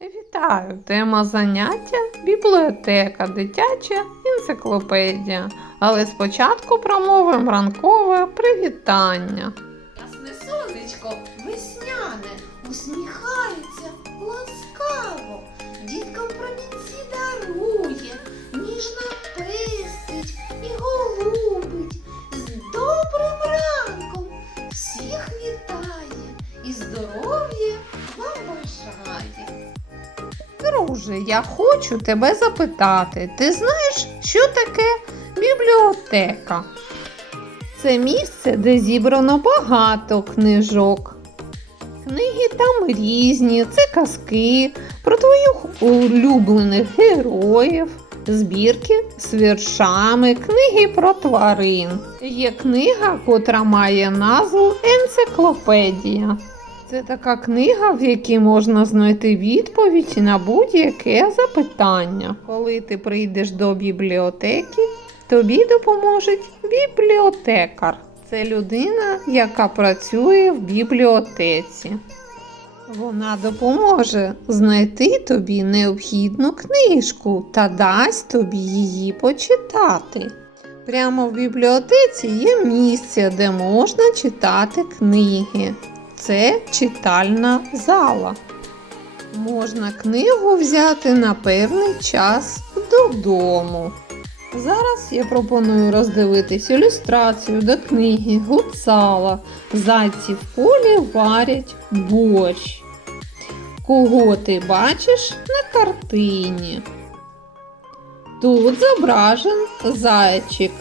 Вітаю! Тема заняття бібліотека, дитяча енциклопедія. Але спочатку промовимо ранкове привітання. Ясне сонечко весняне усміхається ласкаво, Друже, я хочу тебе запитати. Ти знаєш, що таке бібліотека? Це місце, де зібрано багато книжок. Книги там різні, це казки про твоїх улюблених героїв, збірки з віршами, книги про тварин. Є книга, котра має назву Енциклопедія. Це така книга, в якій можна знайти відповідь на будь-яке запитання. Коли ти прийдеш до бібліотеки, тобі допоможе бібліотекар. Це людина, яка працює в бібліотеці. Вона допоможе знайти тобі необхідну книжку та дасть тобі її почитати. Прямо в бібліотеці є місце, де можна читати книги. Це читальна зала. Можна книгу взяти на певний час додому. Зараз я пропоную роздивитись ілюстрацію до книги Гуцала. Зайці в полі варять борщ. Кого ти бачиш на картині? Тут зображен зайчик.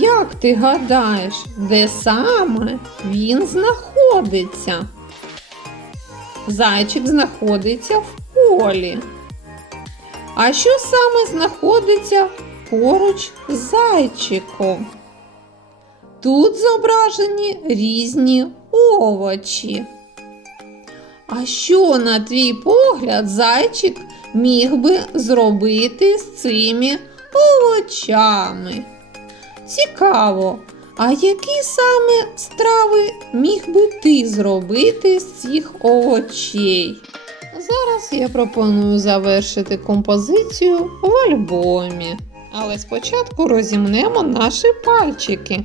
Як ти гадаєш, де саме він знаходиться? Зайчик знаходиться в полі. А що саме знаходиться поруч з зайчиком? Тут зображені різні овочі. А що, на твій погляд, зайчик міг би зробити з цими овочами? Цікаво, а які саме страви міг би ти зробити з цих овочей? Зараз я пропоную завершити композицію в альбомі. Але спочатку розімнемо наші пальчики.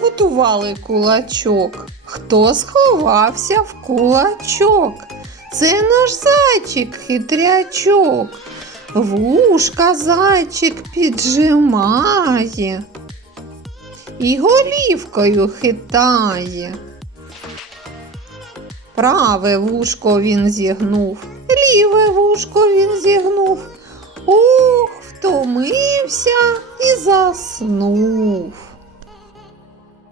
Готували кулачок. Хто сховався в кулачок? Це наш зайчик хитрячок. Вушка зайчик піджимає і голівкою хитає. Праве вушко він зігнув, ліве вушко він зігнув. Ох, втомився і заснув.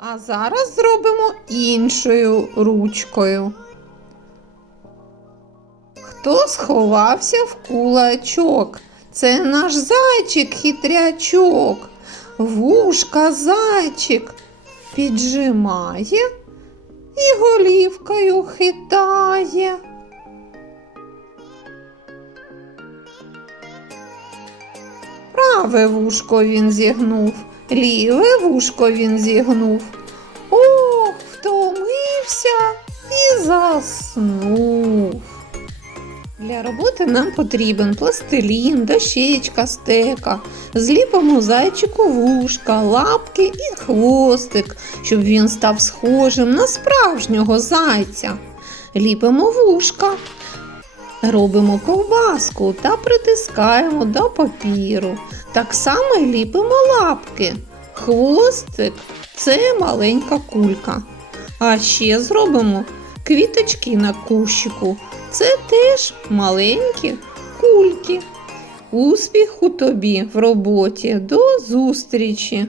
А зараз зробимо іншою ручкою. Хто сховався в кулачок? Це наш зайчик хитрячок. Вушка зайчик піджимає і голівкою хитає. Праве вушко він зігнув, ліве вушко він зігнув. Ох, втомився і заснув. Для роботи нам потрібен пластилін, дощечка, стека. Зліпимо зайчику вушка, лапки і хвостик, щоб він став схожим на справжнього зайця. Ліпимо вушка, робимо ковбаску та притискаємо до папіру. Так само ліпимо лапки. Хвостик це маленька кулька. А ще зробимо квіточки на кущику. Це теж маленькі кульки. Успіху тобі в роботі. До зустрічі!